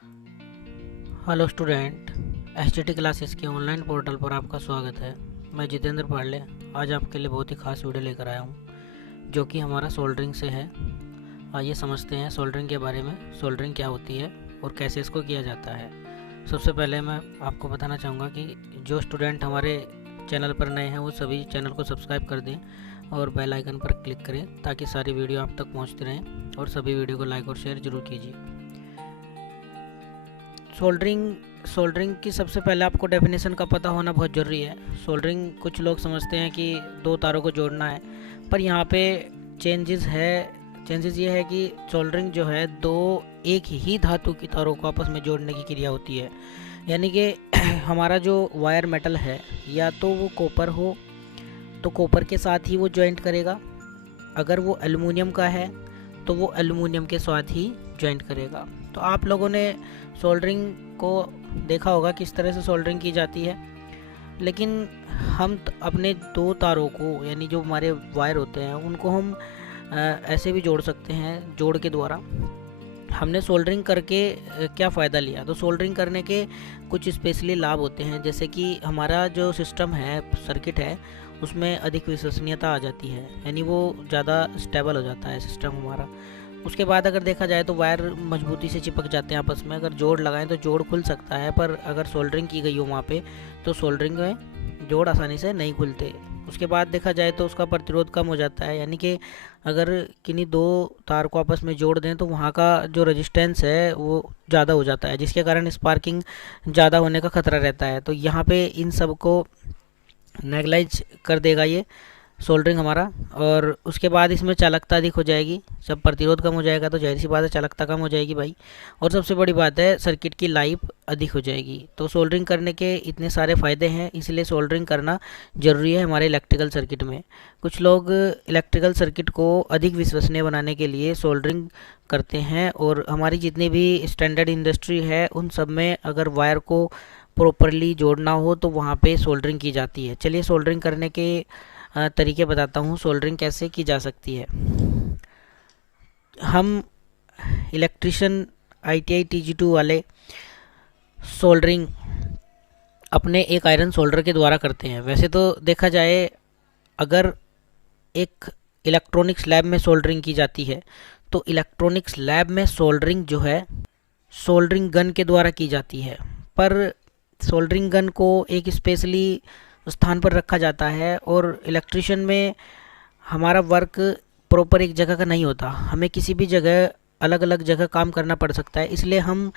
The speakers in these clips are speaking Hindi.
हेलो स्टूडेंट, एचटीटी क्लासेस के ऑनलाइन पोर्टल पर आपका स्वागत है। मैं जितेंद्र पांडे आज आपके लिए बहुत ही खास वीडियो लेकर आया हूं, जो कि हमारा सोल्डरिंग से है। आइए समझते हैं सोल्डरिंग के बारे में। सोल्डरिंग क्या होती है और कैसे इसको किया जाता है। सबसे पहले मैं आपको बताना चाहूँगा कि जो स्टूडेंट हमारे चैनल पर नए हैं वो सभी चैनल को सब्सक्राइब कर दें और बेल आइकन पर क्लिक करें, ताकि सारी वीडियो आप तक पहुँचती रहें, और सभी वीडियो को लाइक और शेयर ज़रूर कीजिए। सोल्डरिंग की सबसे पहले आपको डेफिनेशन का पता होना बहुत ज़रूरी है। सोल्डरिंग कुछ लोग समझते हैं कि दो तारों को जोड़ना है, पर यहाँ पे चेंजेस ये है कि सोल्डरिंग जो है दो एक ही धातु की तारों को आपस में जोड़ने की क्रिया होती है। यानी कि हमारा जो वायर मेटल है, या तो वो कॉपर हो तो कॉपर के साथ ही वो जॉइंट करेगा, अगर वो एल्युमिनियम का है तो वो एल्युमिनियम के साथ ही जॉइंट करेगा। तो आप लोगों ने सोल्डरिंग को देखा होगा किस तरह से सोल्डरिंग की जाती है, लेकिन हम अपने दो तारों को, यानी जो हमारे वायर होते हैं, उनको हम ऐसे भी जोड़ सकते हैं, जोड़ के द्वारा। हमने सोल्डरिंग करके क्या फ़ायदा लिया, तो सोल्डरिंग करने के कुछ स्पेशली लाभ होते हैं, जैसे कि हमारा जो सिस्टम है, सर्किट है, उसमें अधिक विश्वसनीयता आ जाती है, यानी वो ज़्यादा स्टेबल हो जाता है सिस्टम हमारा। उसके बाद अगर देखा जाए तो वायर मजबूती से चिपक जाते हैं आपस में। अगर जोड़ लगाएं तो जोड़ खुल सकता है, पर अगर सोल्डरिंग की गई हो वहाँ पे, तो सोल्डरिंग में जोड़ आसानी से नहीं खुलते। उसके बाद देखा जाए तो उसका प्रतिरोध कम हो जाता है, यानी कि अगर किन्हीं दो तार को आपस में जोड़ दें तो वहाँ का जो रेजिस्टेंस है वो ज़्यादा हो जाता है, जिसके कारण स्पार्किंग ज़्यादा होने का खतरा रहता है। तो यहाँ पे इन सब को नेगलाइज कर देगा ये सोल्डरिंग हमारा। और उसके बाद इसमें चालकता अधिक हो जाएगी। जब प्रतिरोध कम हो जाएगा तो जाहिर सी बात है चालकता कम हो जाएगी भाई। और सबसे बड़ी बात है, सर्किट की लाइफ अधिक हो जाएगी। तो सोल्डरिंग करने के इतने सारे फ़ायदे हैं, इसलिए सोल्डरिंग करना ज़रूरी है हमारे इलेक्ट्रिकल सर्किट में। कुछ लोग इलेक्ट्रिकल सर्किट को अधिक विश्वसनीय बनाने के लिए सोल्डरिंग करते हैं, और हमारी जितनी भी स्टैंडर्ड इंडस्ट्री है उन सब में अगर वायर को प्रॉपरली जोड़ना हो तो वहाँ पे सोल्डरिंग की जाती है। चलिए सोल्डरिंग करने के तरीके बताता हूँ, सोल्डरिंग कैसे की जा सकती है। हम इलेक्ट्रिशियन ITI TG2 वाले सोल्डरिंग अपने एक आयरन सोल्डर के द्वारा करते हैं। वैसे तो देखा जाए, अगर एक इलेक्ट्रॉनिक्स लैब में सोल्डरिंग की जाती है तो इलेक्ट्रॉनिक्स लैब में सोल्डरिंग जो है सोल्डरिंग गन के द्वारा की जाती है, पर सोल्डरिंग गन को एक स्पेशली स्थान पर रखा जाता है, और इलेक्ट्रिशियन में हमारा वर्क प्रॉपर एक जगह का नहीं होता, हमें किसी भी जगह अलग अलग जगह काम करना पड़ सकता है। इसलिए हम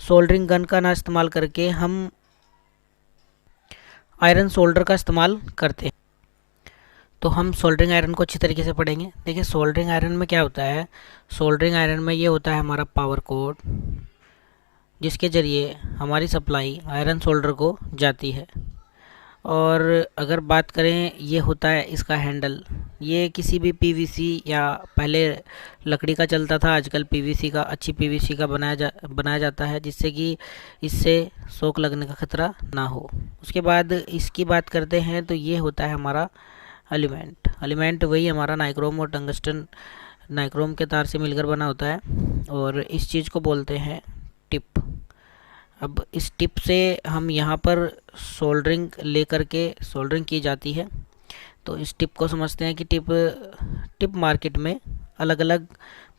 सोल्डरिंग गन का ना इस्तेमाल करके हम आयरन सोल्डर का इस्तेमाल करते हैं। तो हम सोल्डरिंग आयरन को अच्छी तरीके से पढ़ेंगे। देखिए सोल्डरिंग आयरन में क्या होता है। सोल्डरिंग आयरन में ये होता है हमारा पावर कोड, जिसके ज़रिए हमारी सप्लाई आयरन सोल्डर को जाती है। और अगर बात करें, ये होता है इसका हैंडल। ये किसी भी PVC, या पहले लकड़ी का चलता था, आजकल PVC का, अच्छी PVC का बनाया जाता है, जिससे कि इससे शॉक लगने का खतरा ना हो। उसके बाद इसकी बात करते हैं तो ये होता है हमारा एलिमेंट वही हमारा नाइक्रोम और टंगस्टन नाइक्रोम के तार से मिलकर बना होता है, और इस चीज़ को बोलते हैं टिप। अब इस टिप से हम यहाँ पर सोल्डरिंग लेकर के सोल्डरिंग की जाती है। तो इस टिप को समझते हैं कि टिप मार्केट में अलग अलग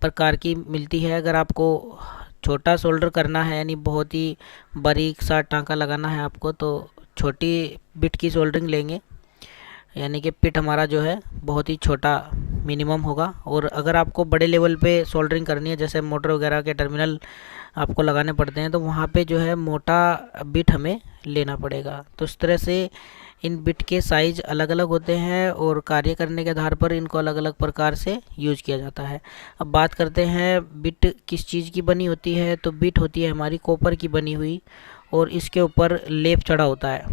प्रकार की मिलती है। अगर आपको छोटा सोल्डर करना है, यानी बहुत ही बारीक सा टांका लगाना है आपको, तो छोटी बिट की सोल्डरिंग लेंगे, यानी कि पिट हमारा जो है बहुत ही छोटा मिनिमम होगा। और अगर आपको बड़े लेवल पे सोल्डरिंग करनी है, जैसे मोटर वगैरह के टर्मिनल आपको लगाने पड़ते हैं, तो वहाँ पे जो है मोटा बिट हमें लेना पड़ेगा। तो इस तरह से इन बिट के साइज़ अलग अलग होते हैं, और कार्य करने के आधार पर इनको अलग अलग प्रकार से यूज किया जाता है। अब बात करते हैं बिट किस चीज़ की बनी होती है। तो बिट होती है हमारी कॉपर की बनी हुई, और इसके ऊपर लेप चढ़ा होता है।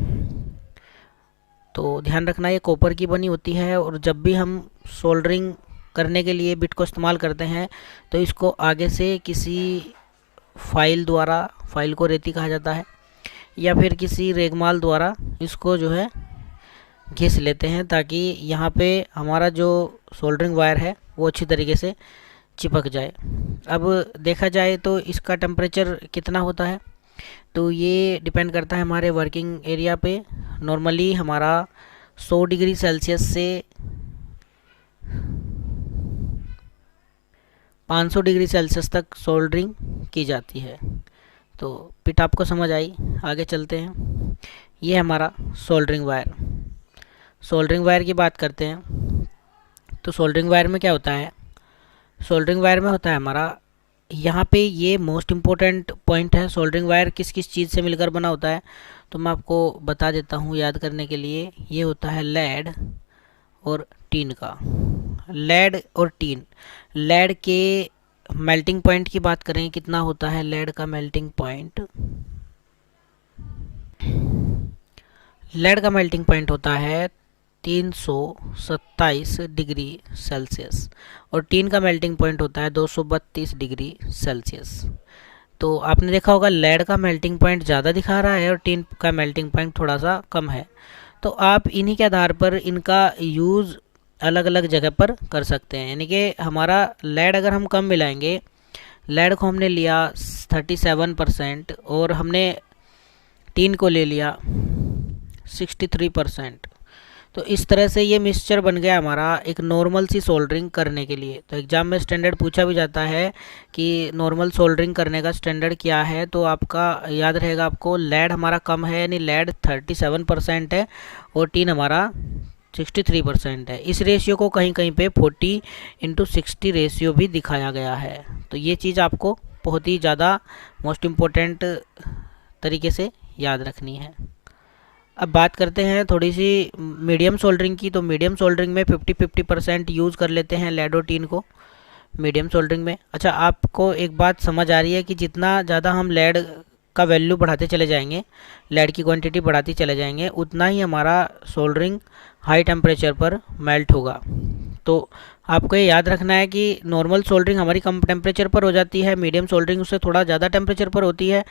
तो ध्यान रखना, ये कॉपर की बनी होती है, और जब भी हम सोल्डरिंग करने के लिए बिट को इस्तेमाल करते हैं तो इसको आगे से किसी फाइल को रेती कहा जाता है, या फिर किसी रेगमाल द्वारा इसको जो है घिस लेते हैं, ताकि यहाँ पे हमारा जो सोल्डरिंग वायर है वो अच्छी तरीके से चिपक जाए। अब देखा जाए तो इसका टेम्परेचर कितना होता है, तो ये डिपेंड करता है हमारे वर्किंग एरिया पे। नॉर्मली हमारा 100 डिग्री सेल्सियस से 500 डिग्री सेल्सियस तक सोल्डरिंग की जाती है। तो पिट आपको समझ आई, आगे चलते हैं। ये हमारा सोल्डरिंग वायर। सोल्डरिंग वायर की बात करते हैं तो सोल्डरिंग वायर में क्या होता है, सोल्डरिंग वायर में होता है हमारा, यहाँ पे ये मोस्ट इम्पोर्टेंट पॉइंट है। सोल्डरिंग वायर किस किस चीज़ से मिलकर बना होता है, तो मैं आपको बता देता हूँ याद करने के लिए। ये होता है लेड और टीन का। लेड और टीन, लेड के मेल्टिंग पॉइंट की बात करें, कितना होता है लेड का मेल्टिंग पॉइंट। लेड का मेल्टिंग पॉइंट होता है 327 डिग्री सेल्सियस और टीन का मेल्टिंग पॉइंट होता है 232 डिग्री सेल्सियस। तो आपने देखा होगा लेड का मेल्टिंग पॉइंट ज़्यादा दिखा रहा है और टीन का मेल्टिंग पॉइंट थोड़ा सा कम है। तो आप इन्हीं के आधार पर इनका यूज़ अलग अलग जगह पर कर सकते हैं। यानी कि हमारा लेड अगर हम कम मिलाएंगे, लेड को हमने लिया 37% और हमने टीन को ले लिया 63%, तो इस तरह से ये मिक्सचर बन गया हमारा एक नॉर्मल सी सोल्डरिंग करने के लिए। तो एग्ज़ाम में स्टैंडर्ड पूछा भी जाता है कि नॉर्मल सोल्डरिंग करने का स्टैंडर्ड क्या है, तो आपका याद रहेगा आपको लेड हमारा कम है, यानी लेड 37% है और टीन हमारा 63% है। इस रेशियो को कहीं कहीं पे 40:60 रेशियो भी दिखाया गया है। तो ये चीज़ आपको बहुत ही ज़्यादा मोस्ट इम्पोर्टेंट तरीके से याद रखनी है। अब बात करते हैं थोड़ी सी मीडियम सोल्डरिंग की। तो मीडियम सोल्डरिंग में 50-50% यूज़ कर लेते हैं लेड और टीन को मीडियम सोल्डरिंग में। अच्छा, आपको एक बात समझ आ रही है कि जितना ज़्यादा हम लेड का वैल्यू बढ़ाते चले जाएंगे, लेड की क्वांटिटी बढ़ाते चले जाएंगे, उतना ही हमारा सोल्डरिंग हाई टेम्परेचर पर मेल्ट होगा। तो आपको ये याद रखना है कि नॉर्मल सोल्डरिंग हमारी कम टेम्परेचर पर हो जाती है, मीडियम सोल्डरिंग उससे थोड़ा ज़्यादा टेम्परेचर पर होती है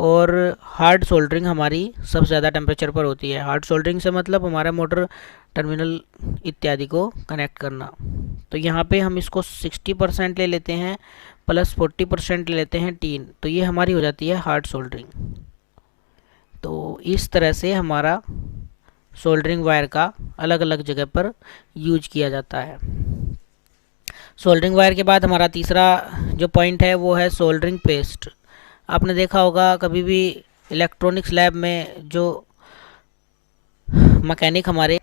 और हार्ड सोल्डरिंग हमारी सबसे ज़्यादा टेम्परेचर पर होती है। हार्ड सोल्डरिंग से मतलब हमारा मोटर टर्मिनल इत्यादि को कनेक्ट करना। तो यहाँ पे हम इसको 60% ले लेते हैं प्लस 40% ले लेते हैं टीन, तो ये हमारी हो जाती है हार्ड सोल्डरिंग। तो इस तरह से हमारा सोल्डरिंग वायर का अलग अलग जगह पर यूज किया जाता है। सोल्डरिंग वायर के बाद हमारा तीसरा जो पॉइंट है वो है सोल्डरिंग पेस्ट। आपने देखा होगा कभी भी इलेक्ट्रॉनिक्स लैब में जो मैकेनिक हमारे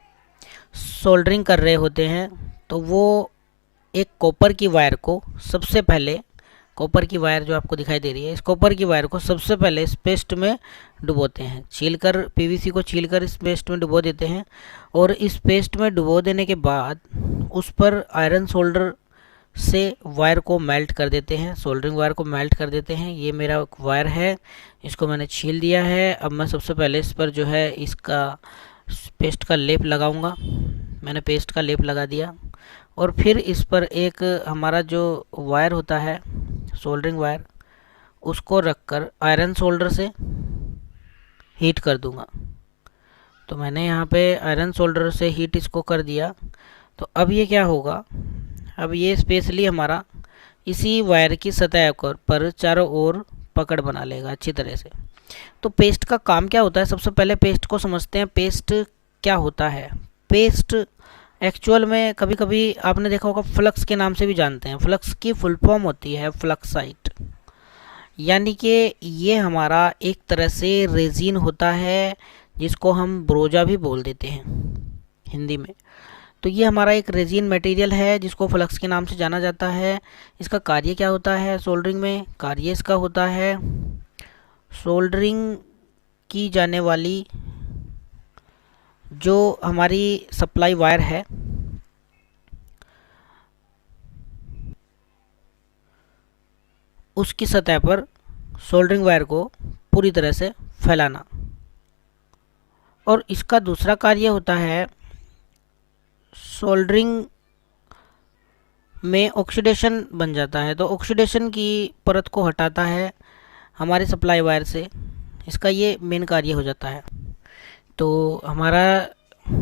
सोल्डरिंग कर रहे होते हैं, तो वो एक कॉपर की वायर को सबसे पहले, कॉपर की वायर जो आपको दिखाई दे रही है, इस कॉपर की वायर को सबसे पहले इस पेस्ट में डुबोते हैं, छीलकर पीवीसी को छीलकर इस पेस्ट में डुबो देते हैं और इस पेस्ट में डुबो देने के बाद उस पर आयरन सोल्डर से वायर को मेल्ट कर देते हैं, सोल्डरिंग वायर को मेल्ट कर देते हैं। ये मेरा वायर है, इसको मैंने छील दिया है। अब मैं सबसे पहले इस पर जो है इसका पेस्ट का लेप लगाऊंगा। मैंने पेस्ट का लेप लगा दिया और फिर इस पर एक हमारा जो वायर होता है सोल्डरिंग वायर, उसको रखकर आयरन सोल्डर से हीट कर दूंगा। तो मैंने यहाँ पे आयरन सोल्डर से हीट इसको कर दिया। तो अब ये क्या होगा, अब ये स्पेशली हमारा इसी वायर की सतह पर चारों ओर पकड़ बना लेगा अच्छी तरह से। तो पेस्ट का काम क्या होता है, सबसे पहले पेस्ट को समझते हैं। पेस्ट क्या होता है, पेस्ट एक्चुअल में कभी कभी आपने देखा होगा फ्लक्स के नाम से भी जानते हैं। फ्लक्स की फुल फॉर्म होती है फ्लक्साइट, यानी कि ये हमारा एक तरह से रेजिन होता है जिसको हम ब्रोजा भी बोल देते हैं हिंदी में। तो ये हमारा एक रेजिन मटेरियल है जिसको फ्लक्स के नाम से जाना जाता है। इसका कार्य क्या होता है सोल्डरिंग में, कार्य इसका होता है सोल्डरिंग की जाने वाली जो हमारी सप्लाई वायर है उसकी सतह पर सोल्डरिंग वायर को पूरी तरह से फैलाना। और इसका दूसरा कार्य होता है सोल्डरिंग में ऑक्सीडेशन बन जाता है, तो ऑक्सीडेशन की परत को हटाता है हमारे सप्लाई वायर से। इसका ये मेन कार्य हो जाता है। तो हमारा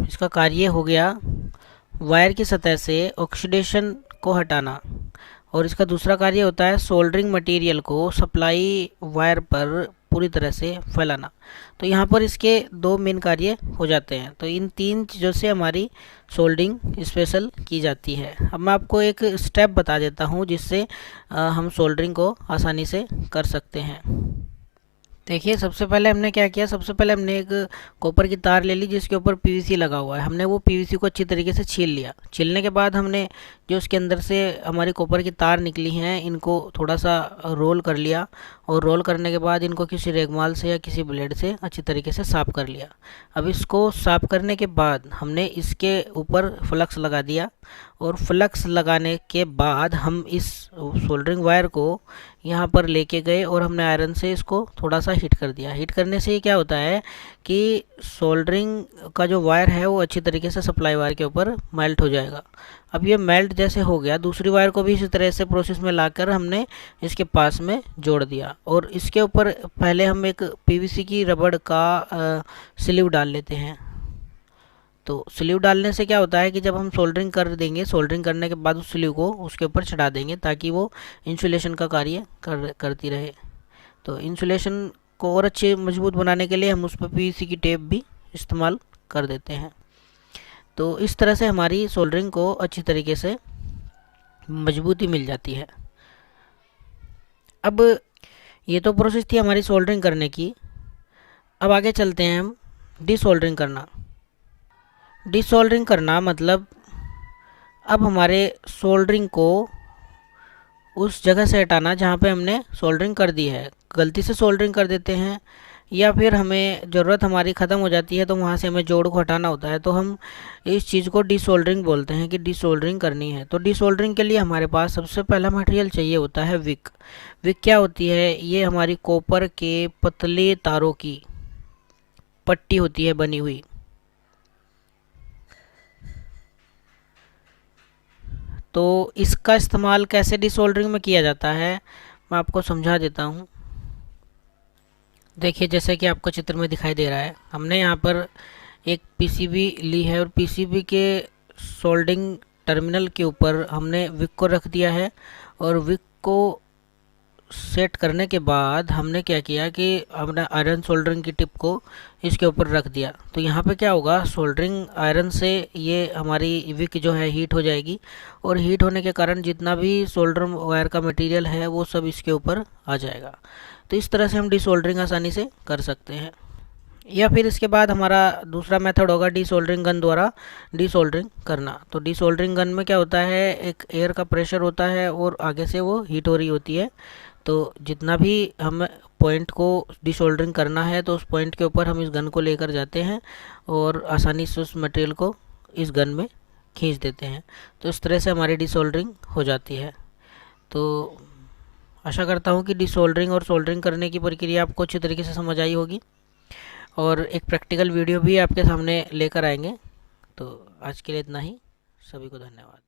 इसका कार्य हो गया वायर की सतह से ऑक्सीडेशन को हटाना और इसका दूसरा कार्य होता है सोल्डरिंग मटेरियल को सप्लाई वायर पर पूरी तरह से फैलाना। तो यहाँ पर इसके दो मेन कार्य हो जाते हैं। तो इन तीन चीज़ों से हमारी सोल्डरिंग स्पेशल की जाती है। अब मैं आपको एक स्टेप बता देता हूँ जिससे हम सोल्डरिंग को आसानी से कर सकते हैं। देखिए, सबसे पहले हमने क्या किया, सबसे पहले हमने एक कॉपर की तार ले ली जिसके ऊपर पीवीसी लगा हुआ है। हमने वो पीवीसी को अच्छी तरीके से छील लिया। छीलने के बाद हमने जो उसके अंदर से हमारी कॉपर की तार निकली हैं इनको थोड़ा सा रोल कर लिया, और रोल करने के बाद इनको किसी रेगमाल से या किसी ब्लेड से अच्छी तरीके से साफ़ कर लिया। अब इसको साफ़ करने के बाद हमने इसके ऊपर फ्लक्स लगा दिया, और फ्लक्स लगाने के बाद हम इस सोल्डरिंग वायर को यहाँ पर लेके गए और हमने आयरन से इसको थोड़ा सा हीट कर दिया। हीट करने से क्या होता है कि सोल्डरिंग का जो वायर है वो अच्छी तरीके से सप्लाई वायर के ऊपर मेल्ट हो जाएगा। अब ये मेल्ट जैसे हो गया, दूसरी वायर को भी इसी तरह से प्रोसेस में लाकर हमने इसके पास में जोड़ दिया, और इसके ऊपर पहले हम एक पीवीसी की रबड़ का स्लीव डाल लेते हैं। तो स्लीव डालने से क्या होता है कि जब हम सोल्डरिंग कर देंगे, सोल्डरिंग करने के बाद उस स्लीव को उसके ऊपर चढ़ा देंगे ताकि वो इंसुलेशन का कार्य करती रहे। तो इंसुलेशन को और अच्छे मजबूत बनाने के लिए हम उस पर पीवीसी की टेप भी इस्तेमाल कर देते हैं। तो इस तरह से हमारी सोल्डरिंग को अच्छी तरीके से मजबूती मिल जाती है। अब ये तो प्रोसेस थी हमारी सोल्डरिंग करने की। अब आगे चलते हैं हम डिसोल्डरिंग करना। डिसोल्डरिंग करना मतलब अब हमारे सोल्डरिंग को उस जगह से हटाना जहाँ पे हमने सोल्डरिंग कर दी है। गलती से सोल्डरिंग कर देते हैं या फिर हमें ज़रूरत हमारी ख़त्म हो जाती है तो वहाँ से हमें जोड़ को हटाना होता है, तो हम इस चीज़ को डिसोल्डरिंग बोलते हैं कि डिसोल्डरिंग करनी है। तो डिसोल्डरिंग के लिए हमारे पास सबसे पहला मटेरियल चाहिए होता है विक। विक क्या होती है? ये हमारी कॉपर के पतले तारों की पट्टी होती है बनी हुई। तो इसका इस्तेमाल कैसे डिसोल्डरिंग में किया जाता है मैं आपको समझा देता हूँ। देखिए, जैसे कि आपको चित्र में दिखाई दे रहा है, हमने यहाँ पर एक पीसीबी ली है और पीसीबी के सोल्डरिंग टर्मिनल के ऊपर हमने विक को रख दिया है, और विक को सेट करने के बाद हमने क्या किया कि हमने आयरन सोल्डरिंग की टिप को इसके ऊपर रख दिया। तो यहाँ पे क्या होगा, सोल्डरिंग आयरन से ये हमारी विक जो है हीट हो जाएगी, और हीट होने के कारण जितना भी सोल्डर वायर का मटेरियल है वो सब इसके ऊपर आ जाएगा। तो इस तरह से हम डिसोल्डरिंग आसानी से कर सकते हैं। या फिर इसके बाद हमारा दूसरा मेथड होगा डिसोल्डरिंग गन द्वारा डिसोल्डरिंग करना। तो डिसोल्डरिंग गन में क्या होता है, एक एयर का प्रेशर होता है और आगे से वो हीट हो रही होती है। तो जितना भी हम पॉइंट को डिसोल्डरिंग करना है तो उस पॉइंट के ऊपर हम इस गन को लेकर जाते हैं और आसानी से उस मटेरियल को इस गन में खींच देते हैं। तो इस तरह से हमारी डिसोल्डरिंग हो जाती है। तो आशा करता हूँ कि डिसोल्डरिंग और सोल्डरिंग करने की प्रक्रिया आपको अच्छी तरीके से समझ आई होगी, और एक प्रैक्टिकल वीडियो भी आपके सामने लेकर आएंगे। तो आज के लिए इतना ही। सभी को धन्यवाद।